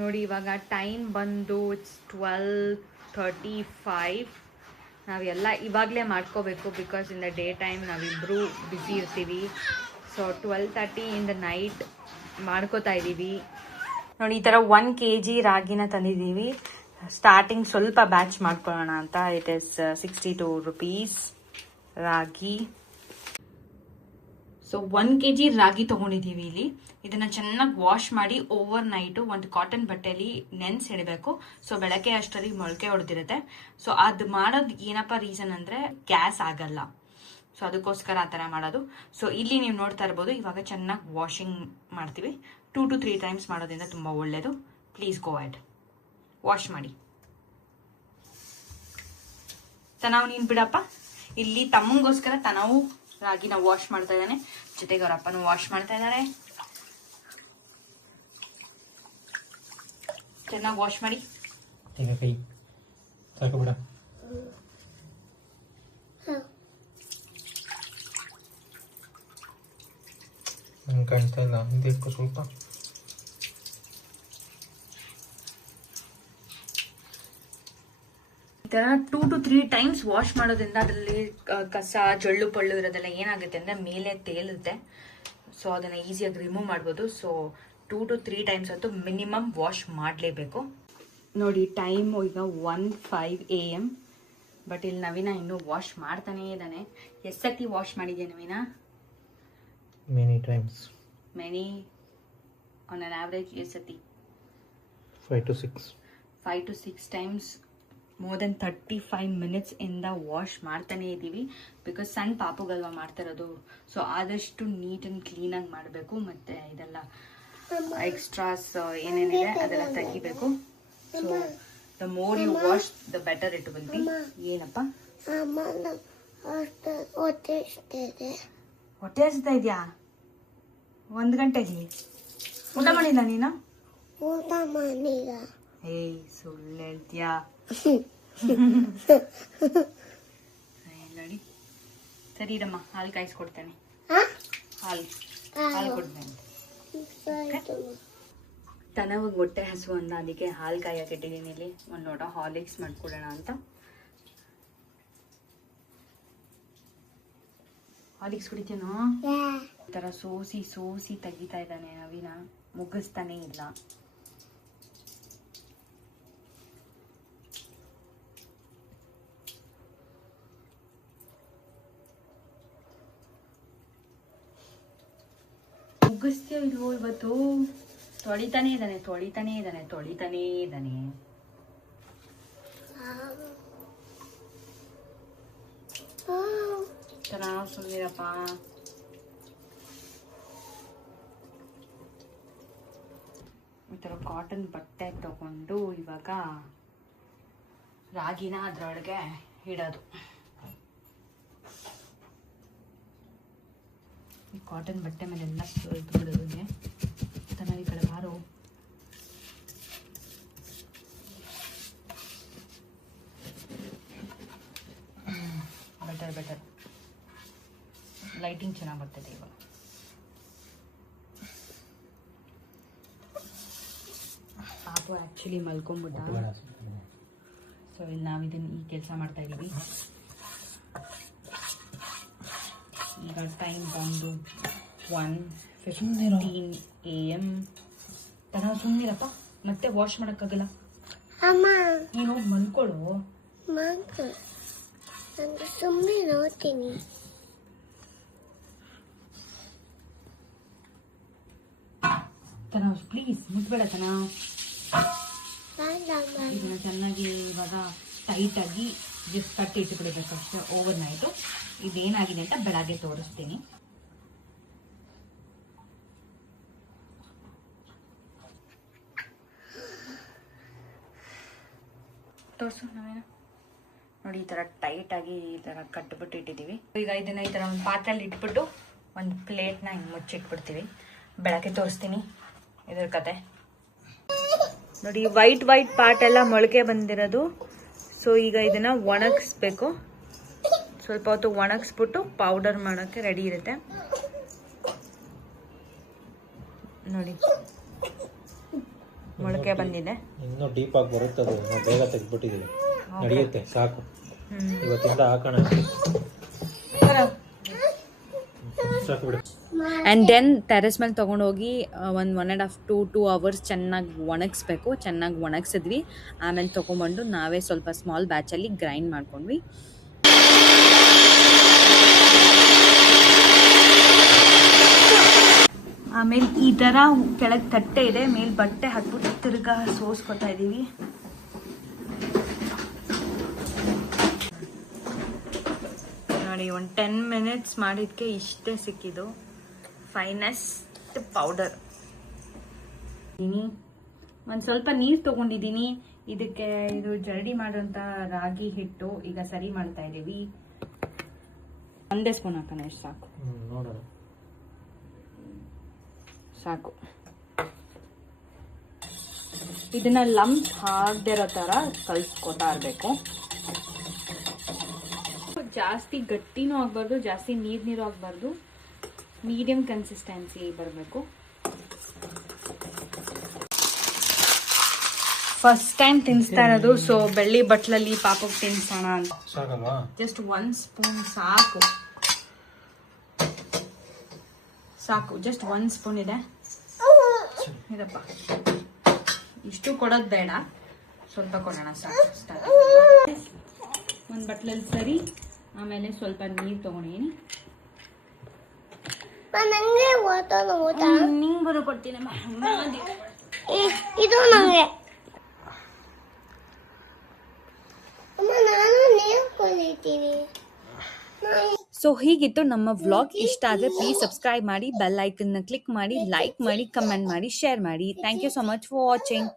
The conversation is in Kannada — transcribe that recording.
ನೋಡಿ ಇವಾಗ ಟೈಮ್ ಬಂದು ಇಟ್ಸ್ 12:35. ನಾವೆಲ್ಲ ಇವಾಗಲೇ ಮಾಡ್ಕೋಬೇಕು because in the day time ನಾವಿಬ್ಬರು ಬ್ಯುಸಿ ಇರ್ತೀವಿ. ಸೊ 12:30 ಇನ್ ದ ನೈಟ್ ಮಾಡ್ಕೋತಾ ಇದ್ದೀವಿ. ನೋಡಿ ಈ ಥರ 1 kg ರಾಗಿನ ತಂದಿದ್ದೀವಿ. ಸ್ಟಾರ್ಟಿಂಗ್ ಸ್ವಲ್ಪ ಬ್ಯಾಚ್ ಮಾಡ್ಕೊಳ್ಳೋಣ ಅಂತ. It is 62 rupees ragi. So 1 kg ರಾಗಿ ತೊಗೊಂಡಿದ್ದೀವಿ ಇಲ್ಲಿ. ಇದನ್ನು ಚೆನ್ನಾಗಿ ವಾಶ್ ಮಾಡಿ ಓವರ್ ನೈಟು ಒಂದು ಕಾಟನ್ ಬಟ್ಟೆಯಲ್ಲಿ ನೆನೆಸಿಡಬೇಕು. ಸೊ ಬೆಳಗ್ಗೆ ಅಷ್ಟರಲ್ಲಿ ಮೊಳಕೆ ಹೊಡೆದಿರುತ್ತೆ. ಸೊ ಅದು ಮಾಡೋದು ಏನಪ್ಪ ರೀಸನ್ ಅಂದರೆ ಗ್ಯಾಸ್ ಆಗಲ್ಲ. ಸೊ ಅದಕ್ಕೋಸ್ಕರ ಆ ಥರ ಮಾಡೋದು. ಸೊ ಇಲ್ಲಿ ನೀವು ನೋಡ್ತಾ ಇರ್ಬೋದು, ಇವಾಗ ಚೆನ್ನಾಗಿ ವಾಷಿಂಗ್ ಮಾಡ್ತೀವಿ. 2 to 3 times ಮಾಡೋದ್ರಿಂದ ತುಂಬ ಒಳ್ಳೆಯದು. ಪ್ಲೀಸ್ ಗೋ ಅಹೆಡ್, ವಾಶ್ ಮಾಡಿ. ತನಾವು ನೀನು ಬಿಡಪ್ಪ. ಇಲ್ಲಿ ತಮ್ಮಂಗೋಸ್ಕರ ತನಾವು ರಾಗಿನ ವಾಶ್ ಮಾಡ್ತಾ ಇದ್ದಾನೆ, ಜೊತೆಗೆ ಅವ್ರ ಅಪ್ಪನೂ ವಾಶ್ ಮಾಡ್ತಾ ಇದ್ದಾರೆ. ಚೆನ್ನಾಗಿ ವಾಶ್ ಮಾಡಿ. ಕೈ ಸಾಕು ಬಿಡ. ನಂಗೆ ಕಾಣಿಸ್ತಾ ಇಲ್ಲ, ಹಿಂದೆ ಇಟ್ಕೋ ಸ್ವಲ್ಪ. ಈ ಥರ 2 to 3 times ವಾಶ್ ಮಾಡೋದ್ರಿಂದ ಅದರಲ್ಲಿ ಕಸ ಜೊಳ್ಳು ಪಳ್ಳು ಇರೋದೆಲ್ಲ ಏನಾಗುತ್ತೆ ಅಂದರೆ ಮೇಲೆ ತೇಲುತ್ತೆ. ಸೊ ಅದನ್ನು ಈಸಿಯಾಗಿ ರಿಮೂವ್ ಮಾಡ್ಬೋದು. ಸೊ 2 to 3 times ಅಂತೂ ಮಿನಿಮಮ್ ವಾಶ್ ಮಾಡಲೇಬೇಕು. ನೋಡಿ ಟೈಮು ಈಗ 1:05 AM. ಬಟ್ ಇಲ್ಲಿ ನವೀನ ಇನ್ನೂ ವಾಶ್ ಮಾಡ್ತಾನೇ ಇದ್ದಾನೆ. ಎಷ್ಟು ಸತಿ ವಾಶ್ ಮಾಡಿದ್ಯಾ Naveena? Many times. Many on an average ಎಷ್ಟು ಸತಿ? 5 to 6 times. More than 35 minutes ಇಂದ ವಾಶ್ ಮಾಡ್ತಾನೆ ಇದ್ದೀವಿ. ಬಿಕಾಸ್ ಸಣ್ಣ ಪಾಪುಗಲ್ವಾ ಮಾಡ್ತಿರೋದು. ಸೊ ಆದಷ್ಟು ನೀಟ್ ಆ್ಯಂಡ್ ಕ್ಲೀನಾಗಿ ಮಾಡಬೇಕು. ಮತ್ತು ಇದೆಲ್ಲ ಎಕ್ಸ್ಟ್ರಾಸ್ ಏನೇನಿದೆ ಅದೆಲ್ಲ ತೆಗಿಬೇಕು. So the more you wash the better it will be. ಏನಪ್ಪ ಹೊಟ್ಟೆ ಹಸ್ತಾ ಇದೆಯಾ? 1 ಗಂಟೆಗೆ ಊಟ ಮಾಡಿಲ್ಲ ನೀನು? ಏಯ್ ಸುಳ್ಳು ಹೇಳ್ತೀಯಾ? ನೋಡಿ ಸರಿ ಇರಮ್ಮ, ಹಾಲು ಕಾಯಿಸ್ಕೊಡ್ತೇನೆ. ಹಾಲು ಕೊಡ್ತೇನೆ. ತನವಾಗ ಹೊಟ್ಟೆ ಹಸು ಅಂದ, ಅದಕ್ಕೆ ಹಾಲು ಕಾಯಕ್ಕೆ ಇಟ್ಟಿದ್ದೀನಿ. ಇಲ್ಲಿ ಒಂದು ಲೋಟ ಹಾರ್ಲಿಕ್ಸ್ ಮಾಡ್ಕೊಡೋಣ ಅಂತ. ಹಾರ್ಲಿಕ್ಸ್ ಕುಡಿತೀನೋ? ಈ ಥರ ಸೋಸಿ ತೆಗಿತಾ ಇದ್ದಾನೆ ನವೀನ, ಮುಗಿಸ್ತಾನೆ ಇಲ್ಲ. ಮುಗಿಸ್ತೀಯ ಇಲ್ವೋ ಇವತ್ತು? ತೊಳಿತಾನೇ ಇದ್ದಾನೆ. ಸುಮ್ಮನಿರಪ್ಪ. ಈ ಥರ ಕಾಟನ್ ಬಟ್ಟೆ ತಗೊಂಡು ಇವಾಗ ರಾಗಿನ ಅದರೊಳಗೆ ಇಡೋದು. ಈ ಕಾಟನ್ ಬಟ್ಟೆ ಮೇಲೆಲ್ಲ ಬಿಡೋದು. ತನ ಈ ಕಡೆ ಬಾರು. ಬೆಟರ್ ಲೈಟಿಂಗ್ ಚೆನ್ನಾಗಿ ಬರ್ತದೆ ಇವಾಗ. ಪಾಪು ಆ್ಯಕ್ಚುಲಿ ಮಲ್ಕೊಂಡ್ಬಿಟ್ಟ. ಸೊ ಇಲ್ಲಿ ನಾವಿದನ್ನು ಈ ಕೆಲಸ ಮಾಡ್ತಾ ಇದ್ದೀವಿ. ಈಗ ಟೈಮ್ ಬಂದು 1:15 AM. ತರ ಸುಮ್ಮನಿರಪ್ಪ, ಮತ್ತೆ ವಾಶ್ ಮಾಡೋಕ್ಕಾಗಲ್ಲ. ನೀನು ಹೋಗಿ ಮಲ್ಕೊಳ್ಳು. ಸುಮ್ಮನೆ ನೋಡ್ತೀನಿ. ತನ ಪ್ಲೀಸ್ ಮುಟ್ಬೇಡ ತನ. ಇದನ್ನ ಚೆನ್ನಾಗಿ ಇವಾಗ ಟೈಟಾಗಿ ಜಸ್ಟ್ ಕಟ್ಟಿ ಇಟ್ಟುಬಿಡಬೇಕು ಅಷ್ಟೇ ಓವರ್ ನೈಟು. ಇದೇನಾಗಿದೆ ಅಂತ ಬೆಳಗ್ಗೆ ತೋರಿಸ್ತೀನಿ. ತೋರಿಸು ನಾವೇನ. ನೋಡಿ ಈ ಥರ ಟೈಟಾಗಿ ಈ ಥರ ಕಟ್ಬಿಟ್ಟು ಇಟ್ಟಿದ್ದೀವಿ. ಈಗ ಇದನ್ನ ಈ ಥರ ಒಂದು ಪಾತ್ರೆಯಲ್ಲಿ ಇಟ್ಬಿಟ್ಟು ಒಂದು ಪ್ಲೇಟ್ನ ಹಿಂಗೆ ಮುಚ್ಚಿಟ್ಬಿಡ್ತೀವಿ. ಬೆಳಗ್ಗೆ ತೋರಿಸ್ತೀನಿ ಇದ್ರ ಕತೆ. ನೋಡಿ ವೈಟ್ ಪಾರ್ಟ್ ಎಲ್ಲ ಮೊಳಕೆ ಬಂದಿರೋದು. ಸೊ ಈಗ ಇದನ್ನ ಒಣಗಿಸ್ಬೇಕು. ಸ್ವಲ್ಪ ಹೊತ್ತು ಒಣಗಿಸ್ಬಿಟ್ಟು ಪೌಡರ್ ಮಾಡೋಕ್ಕೆ ರೆಡಿ ಇರುತ್ತೆ. ನೋಡಿ ಮೊಳಕೆ ಮೊಳಕೆ ಬಂದಿದೆ. ಇನ್ನೂ ಡೀಪ್ ಆಗಿ ಬರುತ್ತೆ ಅದು, ನಾವು ಬೇಗ ತೆಗೆದ್ಬಿಟ್ಟಿದ್ದೀವಿ, ನಡೆಯುತ್ತೆ ಸಾಕು. ಇವತ್ತಿಂದ ಹಾಕೋಣ ಸಾಕು ಬಿಡು. ಆ್ಯಂಡ್ ದೆನ್ ಟೆರೆಸ್ ಮೇಲೆ ತೊಗೊಂಡೋಗಿ 1.5 to 2 hours ಚೆನ್ನಾಗಿ ಒಣಗಿಸ್ಬೇಕು. ಚೆನ್ನಾಗಿ ಒಣಗಿಸಿದ್ವಿ, ಆಮೇಲೆ ತೊಗೊಂಬಂದು ನಾವೇ ಸ್ವಲ್ಪ ಸ್ಮಾಲ್ ಬ್ಯಾಚಲ್ಲಿ ಗ್ರೈಂಡ್ ಮಾಡ್ಕೊಂಡ್ವಿ. ಆಮೇಲೆ ಈ ಥರ ಕೆಳಗೆ ತಟ್ಟೆ ಇದೆ, ಮೇಲೆ ಬಟ್ಟೆ ಹಾಕ್ಬಿಟ್ಟು ತಿರ್ಗಾ ಸೋಸ್ಕೊತಾ ಇದ್ದೀವಿ. ನೋಡಿ, ಒಂದು 10 minutes ಮಾಡಿದ್ಕೆ ಇಷ್ಟೇ ಸಿಕ್ಕಿದ್ದು ಫೈನೆಸ್ಟ್ ಪೌಡರ್. ಒಂದು ಸ್ವಲ್ಪ ನೀರು ತೊಗೊಂಡಿದ್ದೀನಿ. ಇದಕ್ಕೆ ಇದು ಜರಡಿ ಮಾಡೋಂಥ ರಾಗಿ ಹಿಟ್ಟು ಈಗ ಸರಿ ಮಾಡ್ತಾ ಇದ್ದೀವಿ. ಒಂದೇ ಸ್ಪೂನ್ ಹಾಕೋಣ, ಎಷ್ಟು ಸಾಕು? ನೋಡೋಣ, ಸಾಕು. ಇದನ್ನ ಲಂಪ್ ಆಗದೆ ಇರೋ ಥರ ಕಲಿಸ್ಕೊತಾ ಇರಬೇಕು. ಜಾಸ್ತಿ ಗಟ್ಟಿನೂ ಆಗಬಾರ್ದು, ಜಾಸ್ತಿ ನೀರು ಆಗಬಾರ್ದು, ಮೀಡಿಯಂ ಕನ್ಸಿಸ್ಟೆನ್ಸಿ ಬರಬೇಕು. ಫಸ್ಟ್ ಟೈಮ್ ತಿನ್ನಿಸ್ತಾ ಇರೋದು, ಸೊ ಬೆಳ್ಳಿ ಬಟ್ಲಲ್ಲಿ ಪಾಪಕ್ಕೆ ತಿನ್ಸೋಣ ಅಂತ. ಸಾಕಲ್ವಾ? ಜಸ್ಟ್ 1 ಸ್ಪೂನ್ ಸಾಕು, ಸಾಕು. ಜಸ್ಟ್ 1 ಸ್ಪೂನ್ ಇದೆ ಇದಪ್ಪ. ಇಷ್ಟು ಕೊಡೋದು ಬೇಡ, ಸ್ವಲ್ಪ ಕೊಡೋಣ ಸಾಕು. ಒಂದು ಬಟ್ಲಲ್ಲಿ ಸರಿ, ಆಮೇಲೆ ಸ್ವಲ್ಪ ನೀರು ತೊಗೊಂಡಿನಿ. ನಂಗೆ ಓದೋದು ನಿಂಗೆ ಬರೋ ಕೊಡ್ತೀನಿ. ಇದು ನಂಗೆ ಅಮ್ಮ, ನಾನು ನೀರು ಕೊಲಿತೀನಿ. ಸೊ ಹೀಗಿತ್ತು ನಮ್ಮ ವ್ಲಾಗ್. ಇಷ್ಟ ಆದರೆ ಪ್ಲೀಸ್ ಸಬ್ಸ್ಕ್ರೈಬ್ ಮಾಡಿ, ಬೆಲ್ ಐಕನ್ನ ಕ್ಲಿಕ್ ಮಾಡಿ, ಲೈಕ್ ಮಾಡಿ, ಕಮೆಂಟ್ ಮಾಡಿ, ಶೇರ್ ಮಾಡಿ. Thank you so much for watching.